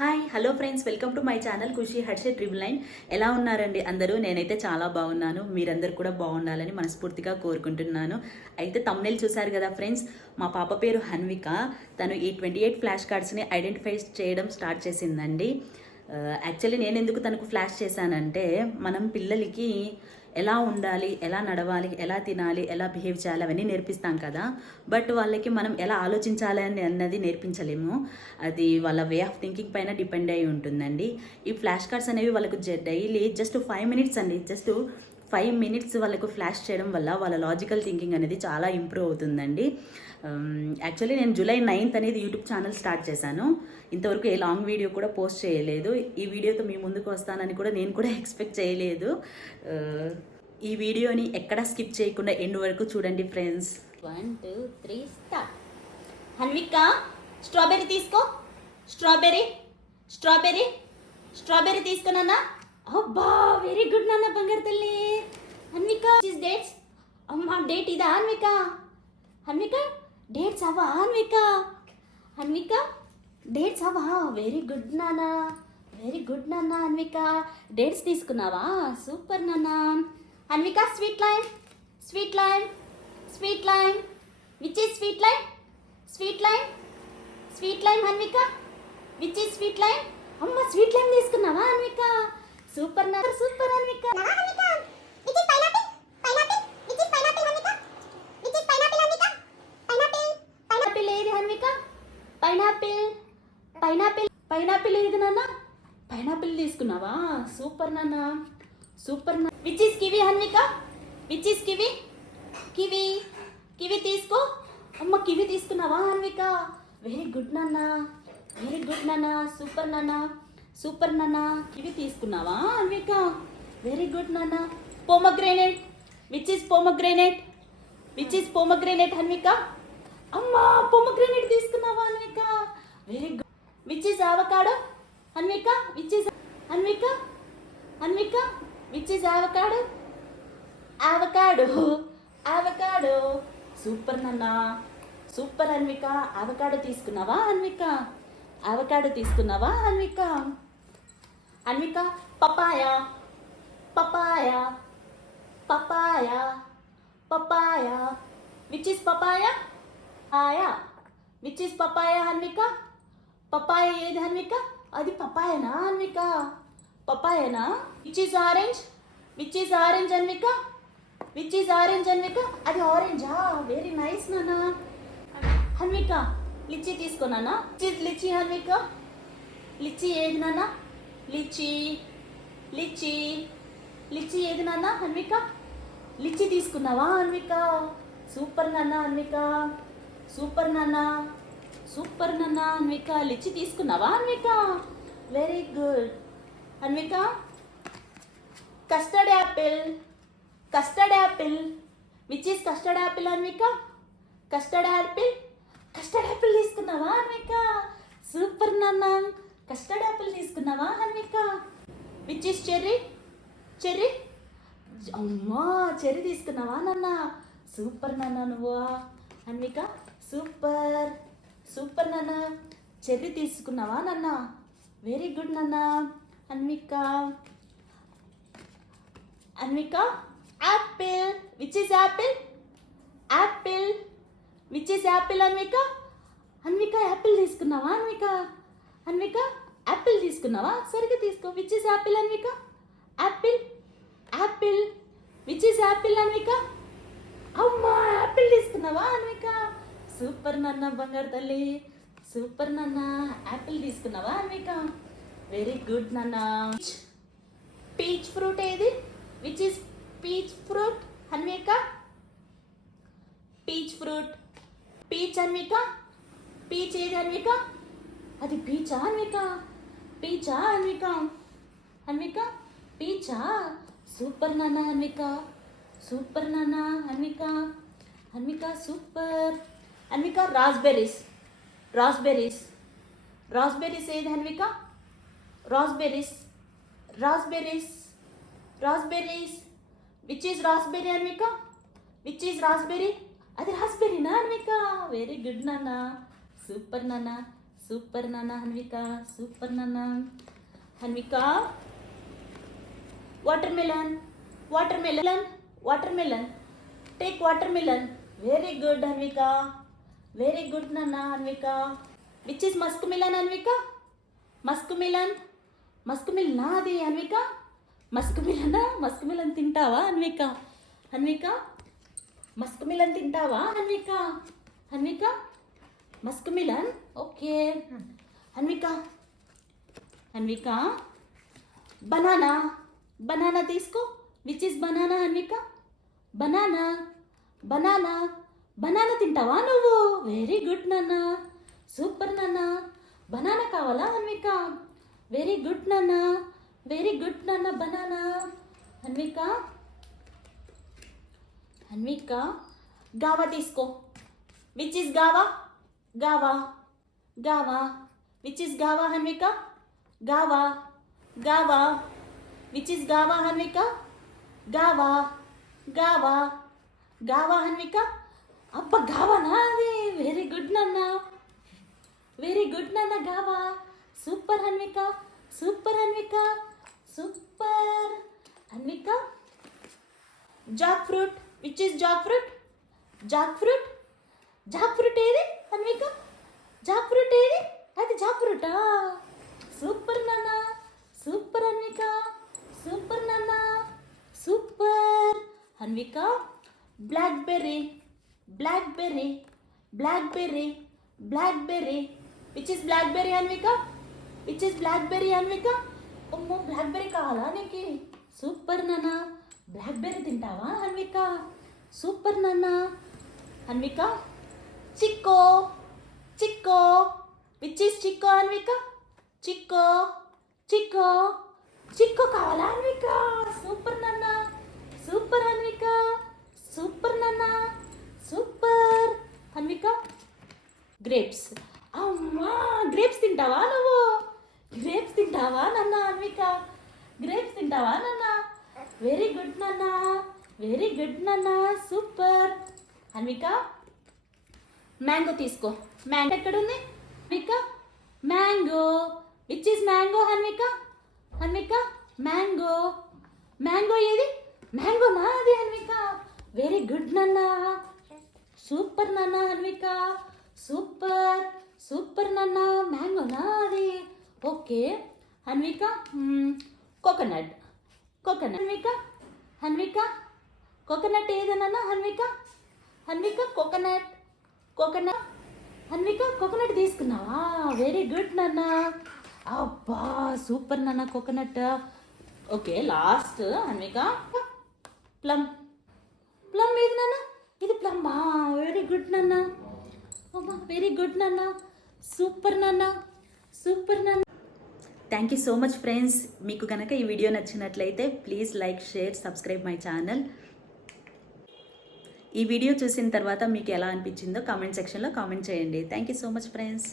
Hi hello friends, welcome to my channel Khushi Harshe 999. ఎలా ఉన్నారండి అందరూ? నేనైతే చాలా బాగున్నాను. మీరందరూ కూడా బాగుండాలని మనస్ఫూర్తిగా కోరుకుంటున్నాను. అయితే తమ్నేల్ చూశారు కదా ఫ్రెండ్స్, మా పాప పేరు హన్విక. తను ఈ 28 ఫ్లాష్ కార్డ్స్ని ఐడెంటిఫై చేయడం స్టార్ట్ చేసిందండి. యాక్చువల్లీ నేను ఎందుకు తనకు ఫ్లాష్ చేశానంటే, మనం పిల్లలకి ఎలా ఉండాలి, ఎలా నడవాలి, ఎలా తినాలి, ఎలా బిహేవ్ చేయాలి అవన్నీ నేర్పిస్తాం కదా. బట్ వాళ్ళకి మనం ఎలా ఆలోచించాలి అన్నది నేర్పించలేము. అది వాళ్ళ వే ఆఫ్ థింకింగ్ పైన డిపెండ్ అయి ఉంటుందండి. ఈ ఫ్లాష్ కార్డ్స్ అనేవి వాళ్ళకు డైలీ జస్ట్ 5 మినిట్స్ అండి. జస్ట్ 5 మినిట్స్ వాళ్ళకు ఫ్లాష్ చేయడం వల్ల వాళ్ళ లాజికల్ థింకింగ్ అనేది చాలా ఇంప్రూవ్ అవుతుందండి. యాక్చువల్లీ నేను జూలై 9th అనేది యూట్యూబ్ ఛానల్ స్టార్ట్ చేశాను. ఇంతవరకు ఏ లాంగ్ వీడియో కూడా పోస్ట్ చేయలేదు. ఈ వీడియోతో మీ ముందుకు వస్తానని కూడా నేను కూడా ఎక్స్పెక్ట్ చేయలేదు. ఈ వీడియోని ఎక్కడ స్కిప్ చేయకుండా ఎండ్ వరకు చూడండి ఫ్రెండ్స్. 1 2 3 స్టార్ట్. హన్విక, స్ట్రాబెర్రీ తీసుకో. స్ట్రాబెర్రీ స్ట్రాబెర్రీ స్ట్రాబెర్రీ తీసుకోనన్నా. అబ్బా, వెరీ గుడ్ నాన్న, బంగారు తల్లి. హన్విక, డేట్స్. అమ్మా, డేట్ ఇదా హన్విక? హన్విక, డేట్స్ అవా హన్విక? హన్విక, డేట్స్ అవా? వెరీ గుడ్ నాన్న, వెరీ గుడ్ నాన్న. హన్విక, డేట్స్ తీసుకున్నావా? సూపర్ నాన్న. Hanvika, sweet lime, sweet lime, sweet lime. Which is sweet lime? Sweet lime, sweet lime. Hanvika, which is sweet lime? అమ్మ, స్వీట్ లైమ్ తీసుకున్నావా హన్విక? సూపర్ నా, సూపర్ హన్విక. పైనాపిల్ ఏది హన్విక? పైనాపిల్, పైనాపిల్, పైనాపిల్ ఏది నాన్న? పైనాపిల్ తీసుకున్నావా? సూపర్ నాన్న, సూపర్ నా. Which is kiwi Hanvika? Which is kiwi? Kiwi, kiwi తీసుకో. అమ్మ, కివి తీసుకున్నావా హన్విక? వెరీ గుడ్ నాన్న, వెరీ గుడ్ నాన్న. సూపర్ నాన్న, సూపర్ నాన్న. కివి తీసుకున్నావా హన్విక? వెరీ గుడ్ నాన్న. Pomegranate, which is pomegranate? Which is pomegranate Hanvika? అమ్మ, పోమగ్రేనేట్ తీసుకున్నావా Hanvika? Very good. Which is avocado Hanvika? Which is Hanvika? Hanvika, which is avocado? Avocado, avocado. Super నాన్న, సూపర్ హన్విక. అవకాడో తీసుకున్నావా హన్విక? అవకాడో తీసుకున్నావా Hanvika? Hanvika, papaya, papaya, papaya, papaya. Which is papaya? ఆయా. Which is papaya Hanvika? Papaya ఏది హన్విక? అది పపాయనా హన్విక? పపాయనా? Which is orange? Which is orange Hanvika? Which is orange Hanvika? అది ఆరెంజా? వెరీ నైస్ నాన్న. హన్విక, లిచీ తీసుకోనా? లిచీ హన్విక? లిచీ ఏది నాన్న? లిచీ, లిచీ, లిచీ ఏది నాన్న? హన్విక, లిచీ తీసుకున్నావా హన్విక? సూపర్ నాన్న హన్విక, సూపర్ నాన్న, సూపర్ నాన్న. హన్విక, లిచీ తీసుకున్నావా Hanvika? Very good Hanvika. Custard Apple, custard Apple. Which is custard Apple Hanvika? Custard Apple, custard Apple తీసుకున్నావా హన్విక? సూపర్ నాన్న. కస్టర్డ్ యాపిల్ తీసుకున్నావా Hanvika? Which is cherry? Cherry, అమ్మా, చెర్రీ తీసుకున్నావా నాన్న? సూపర్ నాన్న నువ్వు హన్విక. సూపర్, సూపర్ నాన్న. చెర్రీ తీసుకున్నావా నాన్న? వెరీ గుడ్ నాన్న. Hanvika, Hanvika, Apple. Which is Apple? Apple, which is Apple Hanvika? Hanvika, Apple తీసుకున్నావా హన్విక? హన్విక, యాపిల్ తీసుకున్నావా? సరిగ్గా తీసుకో. Which is Apple Hanvika? Apple, Apple. Which is Apple Hanvika? అమ్మా, యాపిల్ తీసుకున్నావా హన్విక? సూపర్ నాన్న, బంగారు తల్లి. సూపర్ నాన్న. యాపిల్ తీసుకున్నావా హన్విక? వెరీ గుడ్ నాన్న. పీచ్ ఫ్రూట్ ఏది? Which is peach fruit Hanvika? Peach fruit, peach Hanvika? Peach ఏది హన్విక? అది పీచా హన్విక? పీచా హన్విక? హన్విక, పీచా? సూపర్ నాన్న హన్విక, సూపర్ నాన్న. Hanvika, Hanvika, super. Hanvika, raspberries, raspberries, raspberries ఏది Hanvika? Raspberries, raspberries, raspberries. Which is raspberry Hanvika? Which is raspberry? అది రాస్బెర్రీనా హన్విక? వెరీ గుడ్ నాన్న, సూపర్ నాన్న, సూపర్ నాన్న హన్విక, సూపర్ నాన్న Hanvika. Watermelon, watermelon, watermelon, take watermelon. Very good Hanvika, very good నాన్న Hanvika. Which is muskmelon Hanvika? Muskmelon, muskmelon నాది హన్విక. మస్క్ మిలనా? మస్క్ మిలన్ తింటావా హన్విక? హన్విక మస్క్ మిలన్ తింటావా Hanvika? Hanvika muskmelon, okay. Hanvika, Hanvika banana, banana తీసుకో. Which is banana Hanvika? Banana, banana, banana తింటావా నువ్వు? Very good నాన్న, సూపర్ నాన్న. బనానా కావాలా హన్విక? వెరీ గుడ్ నాన్న, వెరీ గుడ్ నాన్న. బనానా హన్విక, హన్విక గావా తీసుకో. Which is guava? Guava, guava. Which is guava Hanvika? Guava, guava. Which is guava Hanvika? Guava, guava, guava Hanvika. అబ్బా గావానా అది? వెరీ గుడ్ నాన్న, వెరీ గుడ్ నాన్న. Guava, super Hanvika, super Hanvika, super Hanvika. Jackfruit, which is jackfruit? Jackfruit, jackfruit ఏది Hanvika? Jackfruit ఏది? అది జాక్ ఫ్రూటా? సూపర్ నాన్న, సూపర్ హన్విక, సూపర్ నాన్న, super Hanvika. Blackberry, blackberry, blackberry, blackberry. Which is blackberry Hanvika? Which is blackberry Hanvika? అమ్మో blackberry కావాలా నీకు? సూపర్ నాన్న. బ్లాక్బెర్రీ తింటావా హన్విక? సూపర్ నాన్న. హన్విక చిక్కో, చిక్కో. Which is chikoo Hanvika? చిక్కో, చిక్కో, చిక్కో కావాలా హన్విక? సూపర్ నాన్న, సూపర్ హన్విక, సూపర్ నాన్న, సూపర్ హన్విక. గ్రేప్స్, అమ్మా గ్రేప్స్ తింటావా నువ్వు? గ్రేప్స్ తింటావా నాన్న హన్విక? గ్రేప్స్ తింటావా నాన్న? వెరీ గుడ్ నాన్న, వెరీ గుడ్ నాన్న, సూపర్ హన్విక. మ్యాంగో తీసుకో. మ్యాంగో ఎక్కడుంది Hanvika? Mango, which is mango Hanvika? Hanvika mango, mango ఏది? మ్యాంగో నాది హన్విక. వెరీ గుడ్ నాన్న, సూపర్ నాన్న హన్విక, సూపర్, సూపర్ నాన్న. మ్యాంగో నాది, okay. Hanvika coconut, coconut Hanvika. Hanvika coconut ఏదన్నా Hanvika? Hanvika coconut, coconut. Hanvika coconut తీసుకున్నావా? వెరీ గుడ్ నాన్న. అబ్బా సూపర్ నాన్న coconut. Okay last Hanvika plum, plum ఏది నాన్న? ఇది ప్లమ్మా? వెరీ గుడ్ నాన్న. అమ్మా వెరీ గుడ్ నాన్న, సూపర్ నాన్న, సూపర్ నాన్న. Thank you so much friends. మీకు కనుక ఈ వీడియో నచ్చినట్లయితే please like, share, subscribe my channel. ఈ వీడియో చూసిన తర్వాత మీకు ఎలా అనిపించిందో కామెంట్ సెక్షన్లో కామెంట్ చేయండి. Thank you so much friends.